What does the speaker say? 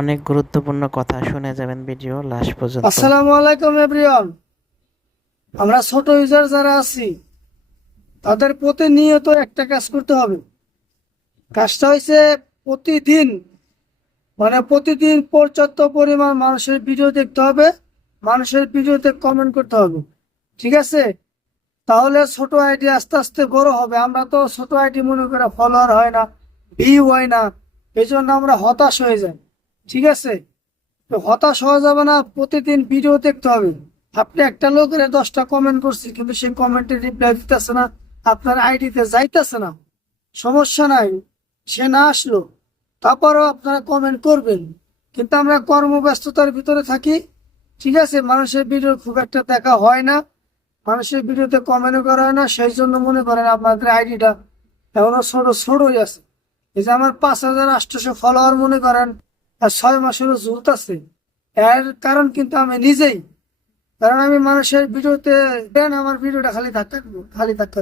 অনেক গুরুত্বপূর্ণ কথা শুনে যাবেন ভিডিও লাস্ট পর্যন্ত। আসসালামু আলাইকুম এভরিওয়ান। আমরা ছোট ইউজার যারা আছি তাদের প্রতিনিয়ত একটা কাজ করতে হবে। কাজটা হয়েছে প্রতিদিন প্রতিদিন পর্যাপ্ত পরিমাণ মানুষের ভিডিও দেখতে হবে, মানুষের ভিডিওতে কমেন্ট করতে হবে। ঠিক আছে? তাহলে ছোট আইডি আস্তে আস্তে বড় হবে। আমরা তো ছোট আইডি মনে করে ফলোয়ার হয় না, ভিউ হয় না, এই জন্য আমরা হতাশ হয়ে যাই। ঠিক আছে? তো হতাশ হওয়া যাবে না, প্রতিদিন ভিডিও দেখতে হবে। আপনি একটা লোকের 10টা কমেন্ট করছি কিন্তু সেই কমেন্টের রিপ্লাই দিতেছে না, আপনার আইডিতে যাইতেছে না, সমস্যা নাই, সে না আসলো, তারপরও আপনারা কমেন্ট করবেন। কিন্তু আমরা কর্মব্যস্ততার ভিতরে থাকি। ঠিক আছে? মানুষের ভিডিও খুব একটা দেখা হয় না, মানুষের ভিডিওতে কমেন্টও করা হয় না, সেই জন্য মনে করেন আপনাদের আইডিটা এখনো ছোট ছোটই আছে। এই যে আমার 5,800 ফলোয়ার মনে করেন আর 6 মাসেরও জুত আছে। এর কারণ কিন্তু আমি নিজেই, কারণ আমি মানুষের ভিডিওতে আমার ভিডিওটা খালি থাকতে